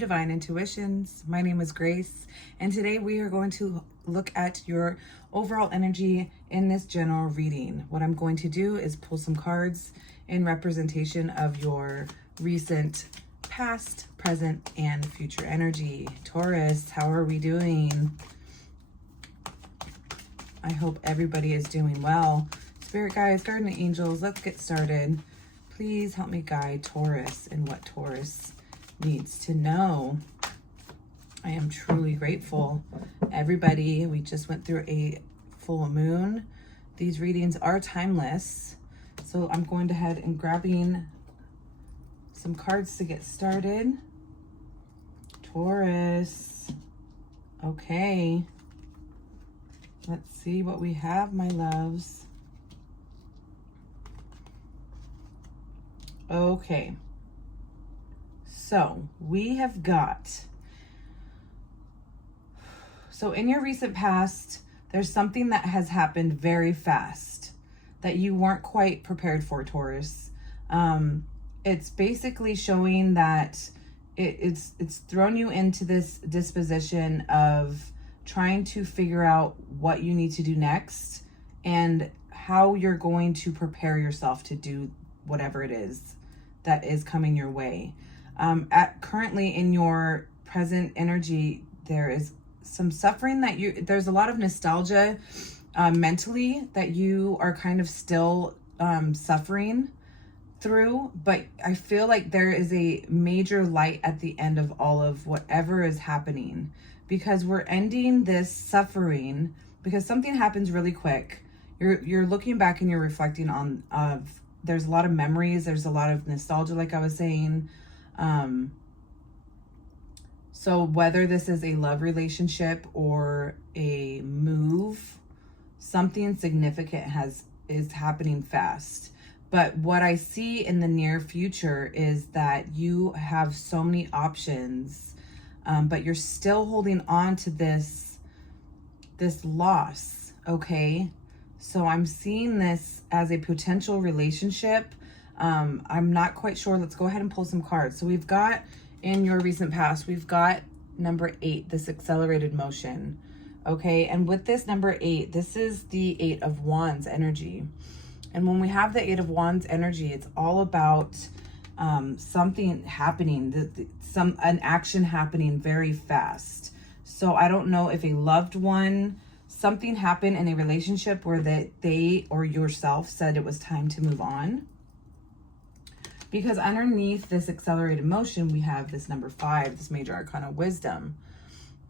Divine Intuitions. My name is Grace, and today we are going to look at your overall energy in this general reading. What I'm going to do is pull some cards in representation of your recent, past, present, and future energy. Taurus, how are we doing? I hope everybody is doing well. Spirit guides, guardian angels, let's get started. Please help me guide Taurus in what Taurus needs to know. I am truly grateful. Everybody, we just went through a full moon. These readings are timeless. So I'm going to head and grabbing some cards to get started. Taurus. Okay. Let's see what we have, my loves. Okay. So we have got, so in your recent past, there's something that has happened very fast that you weren't quite prepared for, Taurus. It's basically showing that it's thrown you into this disposition of trying to figure out what you need to do next and how you're going to prepare yourself to do whatever it is that is coming your way. Currently in your present energy, there is some suffering that there's a lot of nostalgia mentally that you are kind of still suffering through, but I feel like there is a major light at the end of all of whatever is happening, because we're ending this suffering because something happens really quick. You're looking back and you're reflecting on there's a lot of memories, there's a lot of nostalgia, like I was saying. So whether this is a love relationship or a move, something significant is happening fast. But what I see in the near future is that you have so many options, but you're still holding on to this loss, okay? So I'm seeing this as a potential relationship. I'm not quite sure. Let's go ahead and pull some cards. So we've got, in your recent past, we've got number 8, this accelerated motion. Okay, and with this number 8, this is the 8 of Wands energy. And when we have the 8 of Wands energy, it's all about something happening, an action happening very fast. So I don't know if a loved one, something happened in a relationship where they or yourself said it was time to move on. Because underneath this accelerated motion, we have this number 5, this major arcana wisdom.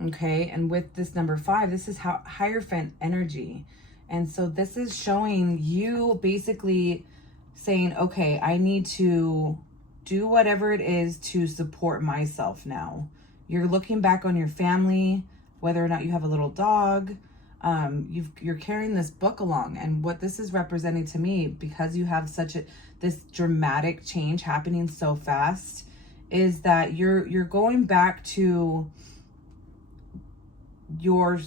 Okay, and with this number 5, this is Hierophant energy. And so this is showing you basically saying, okay, I need to do whatever it is to support myself now. You're looking back on your family, whether or not you have a little dog. You're carrying this book along, and what this is representing to me, because you have this dramatic change happening so fast, is that you're going back to your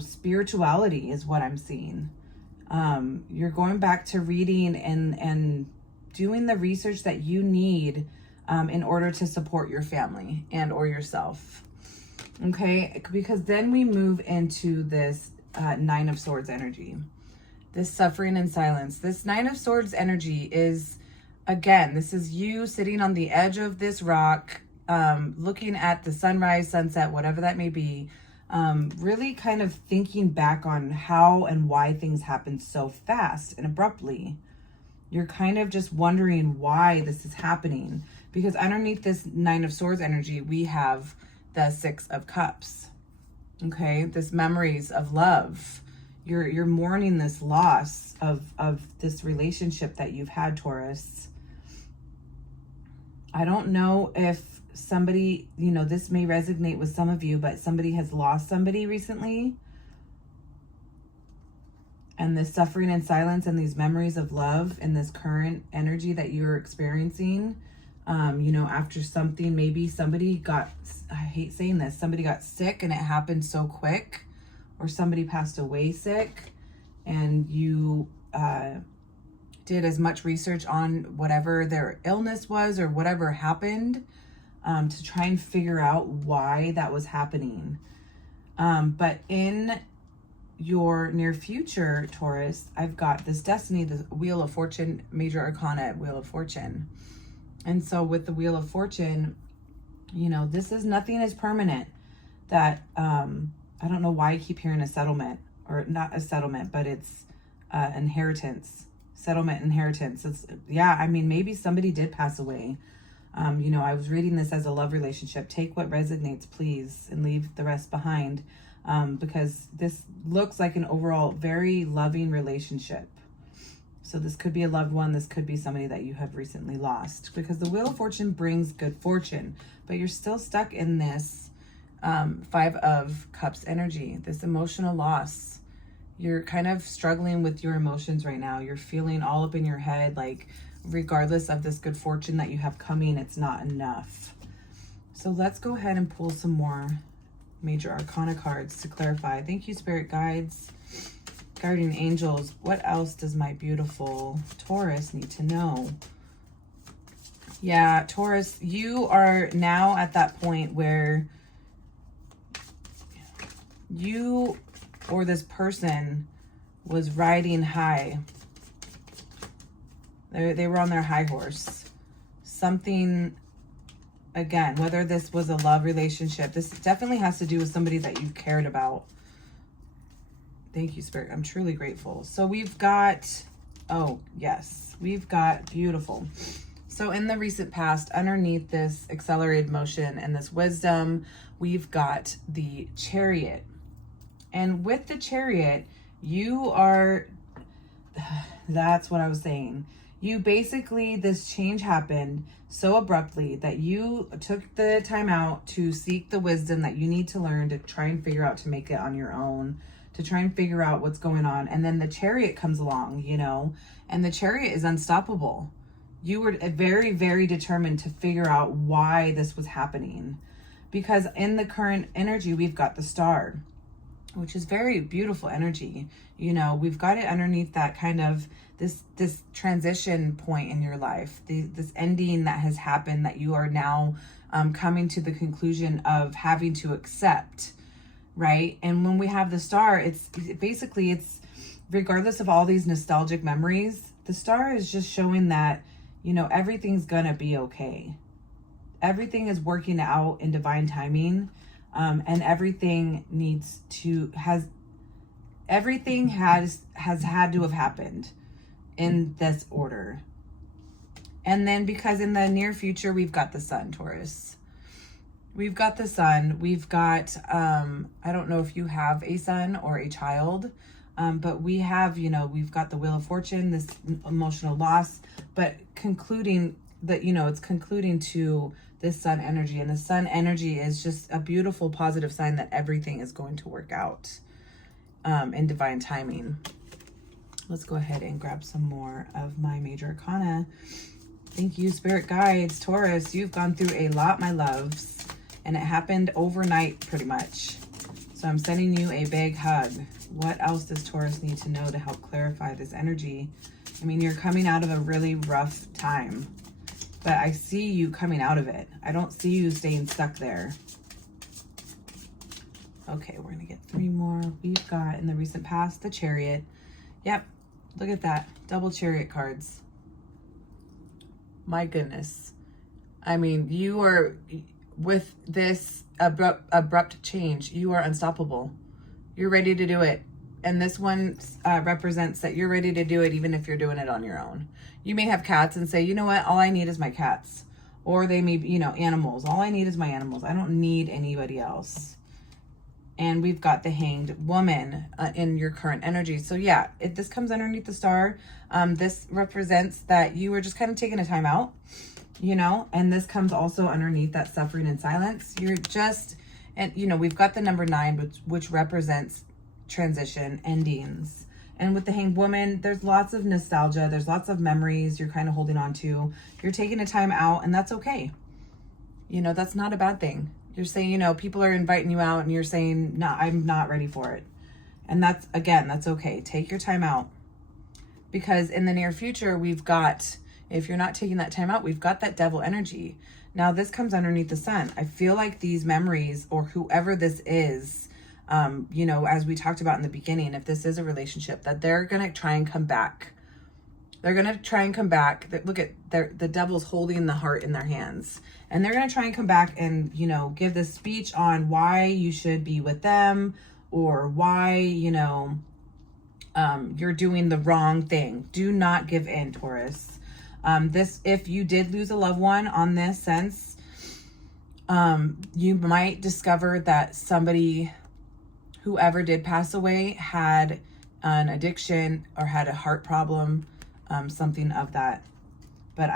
spirituality is what I'm seeing. You're going back to reading and doing the research that you need in order to support your family and or yourself. Okay, because then we move into this 9 of Swords energy, this suffering and silence. This 9 of Swords energy is, again, this is you sitting on the edge of this rock, looking at the sunrise, sunset, whatever that may be, really kind of thinking back on how and why things happen so fast and abruptly. You're kind of just wondering why this is happening, because underneath this 9 of Swords energy, we have the 6 of Cups. Okay, this memories of love. You're mourning this loss of this relationship that you've had, Taurus. I don't know if somebody, this may resonate with some of you, but somebody has lost somebody recently. And this suffering and silence and these memories of love and this current energy that you're experiencing, after something, maybe somebody got, I hate saying this, somebody got sick and it happened so quick, or somebody passed away sick, and you did as much research on whatever their illness was or whatever happened, to try and figure out why that was happening. But in your near future, Taurus, I've got this destiny, the Wheel of Fortune, Major Arcana, Wheel of Fortune. And so with the Wheel of Fortune, you know, this is, nothing is permanent. That, I don't know why I keep hearing a settlement, or not a settlement, but it's inheritance, settlement, inheritance. It's, yeah, I mean, maybe somebody did pass away. You know, I was reading this as a love relationship. Take what resonates, please, and leave the rest behind. Because this looks like an overall very loving relationship. So this could be a loved one. This could be somebody that you have recently lost, because the Wheel of Fortune brings good fortune, but you're still stuck in this Five of Cups energy, this emotional loss. You're kind of struggling with your emotions right now. You're feeling all up in your head, like regardless of this good fortune that you have coming, it's not enough. So let's go ahead and pull some more Major Arcana cards to clarify. Thank you, Spirit Guides, Guardian Angels. What else does my beautiful Taurus need to know? Yeah, Taurus, you are now at that point where you or this person was riding high. They were on their high horse. Something, again, whether this was a love relationship, this definitely has to do with somebody that you cared about. Thank you, Spirit. I'm truly grateful. So we've got, oh, yes, we've got beautiful. So in the recent past, underneath this accelerated motion and this wisdom, we've got the Chariot. And with the Chariot, you are, that's what I was saying. You basically, this change happened so abruptly that you took the time out to seek the wisdom that you need to learn to try and figure out to make it on your own, to try and figure out what's going on. And then the Chariot comes along, you know, and the Chariot is unstoppable. You were very, very determined to figure out why this was happening, because in the current energy, we've got the Star, which is very beautiful energy. You know, we've got it underneath that kind of this transition point in your life, this ending that has happened that you are now coming to the conclusion of having to accept, right? And when we have the Star, it's basically, it's regardless of all these nostalgic memories, the Star is just showing that, you know, everything's gonna be okay. Everything is working out in divine timing. And everything has had to have happened in this order. And then because in the near future, we've got the Sun, Taurus. We've got the Sun. We've got, I don't know if you have a son or a child, but we have, you know, we've got the Wheel of Fortune, this emotional loss, but concluding that, you know, it's concluding to this Sun energy. And the Sun energy is just a beautiful, positive sign that everything is going to work out in divine timing. Let's go ahead and grab some more of my Major Arcana. Thank you, Spirit Guides. Taurus, you've gone through a lot, my loves, and it happened overnight pretty much. So I'm sending you a big hug. What else does Taurus need to know to help clarify this energy? I mean, you're coming out of a really rough time, but I see you coming out of it. I don't see you staying stuck there. Okay, we're gonna get 3 more. We've got, in the recent past, the Chariot. Yep, look at that. Double Chariot cards. My goodness. I mean, you are, with this abrupt change, you are unstoppable. You're ready to do it. And this one represents that you're ready to do it even if you're doing it on your own. You may have cats and say, you know what, all I need is my cats. Or they may be, you know, animals. All I need is my animals. I don't need anybody else. And we've got the Hanged Woman in your current energy. So yeah, this comes underneath the Star. This represents that you were just kind of taking a time out, you know, and this comes also underneath that suffering and silence. You're just, and you know, we've got the number 9, which represents transition, endings. And with the Hanged Woman, there's lots of nostalgia. There's lots of memories you're kind of holding on to. You're taking a time out, and that's okay. You know, that's not a bad thing. You're saying, you know, people are inviting you out and you're saying, no, I'm not ready for it. And that's, again, that's okay. Take your time out. Because in the near future, we've got, If you're not taking that time out, we've got that devil energy. Now this comes underneath the sun. I feel like these memories, or whoever this is, you know, as we talked about in the beginning, if this is a relationship, that they're going to try and come back. They're going to try and come back. Look at the devil's holding the heart in their hands. And they're going to try and come back and, you know, give this speech on why you should be with them, or why, you know, you're doing the wrong thing. Do not give in, Taurus. If you did lose a loved one on this sense, you might discover that somebody, whoever did pass away, had an addiction or had a heart problem, something of that. But,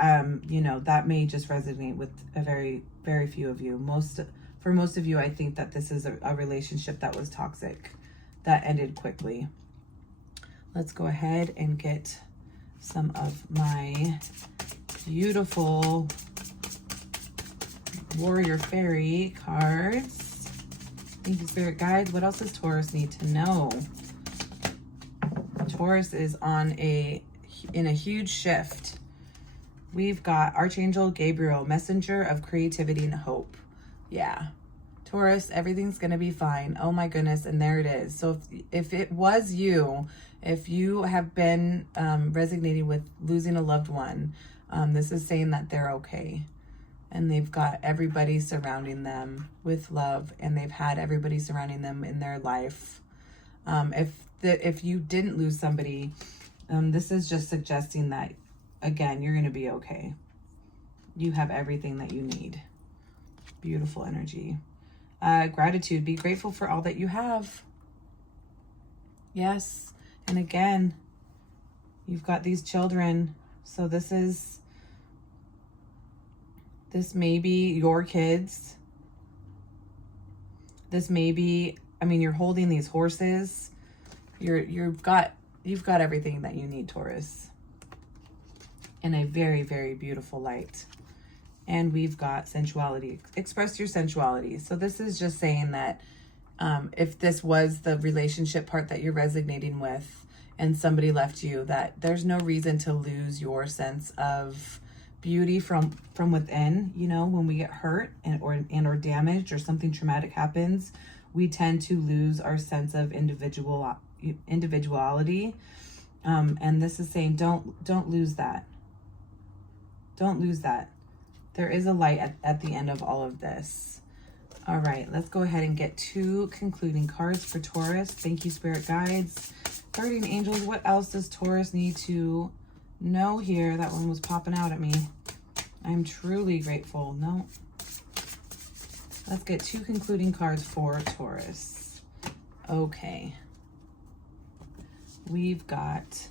you know, that may just resonate with a very, very few of you. For most of you, I think that this is a relationship that was toxic, that ended quickly. Let's go ahead and get some of my beautiful warrior fairy cards. Thank you, spirit guides. What else does Taurus need to know? Taurus is in a huge shift. We've got Archangel Gabriel, messenger of creativity and hope. Yeah. Taurus, everything's going to be fine. Oh my goodness. And there it is. So if it was you, if you have been resonating with losing a loved one, this is saying that they're okay. And they've got everybody surrounding them with love, and they've had everybody surrounding them in their life. If you didn't lose somebody, this is just suggesting that, again, you're going to be okay. You have everything that you need. Beautiful energy. Gratitude. Be grateful for all that you have. Yes. And again, you've got these children. So this may be your kids. This may be, I mean, you're holding these horses. You've got everything that you need, Taurus. In a very, very beautiful light. And we've got sensuality. Express your sensuality. So this is just saying that if this was the relationship part that you're resonating with and somebody left you, that there's no reason to lose your sense of beauty from within. You know, when we get hurt or damaged, or something traumatic happens, we tend to lose our sense of individuality. And this is saying don't lose that. Don't lose that. There is a light at the end of all of this. All right, let's go ahead and get 2 concluding cards for Taurus. Thank you, spirit guides. Guardian angels, what else does Taurus need to know here? That one was popping out at me. I'm truly grateful. No. Let's get 2 concluding cards for Taurus. Okay. We've got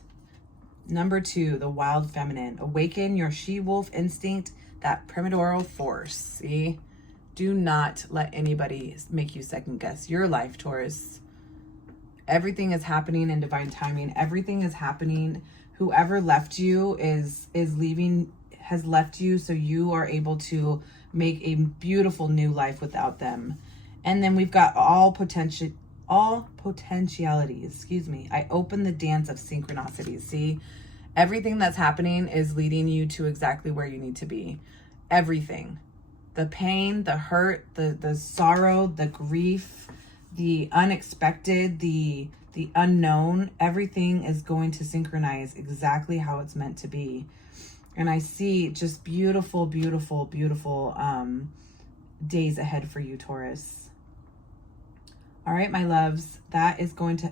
number 2, the wild feminine. Awaken your she-wolf instinct, that primordial force. See? Do not let anybody make you second guess your life, Taurus. Everything is happening in divine timing. Everything is happening. Whoever left you has left you, so you are able to make a beautiful new life without them. And then we've got all potentialities. Excuse me. I open the dance of synchronicities. See? Everything that's happening is leading you to exactly where you need to be. Everything. The pain, the hurt, the sorrow, the grief, the unexpected, the unknown, everything is going to synchronize exactly how it's meant to be. And I see just beautiful, beautiful, beautiful days ahead for you, Taurus. All right, my loves, that is going to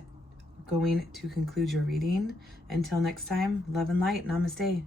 conclude your reading. Until next time, love and light. Namaste.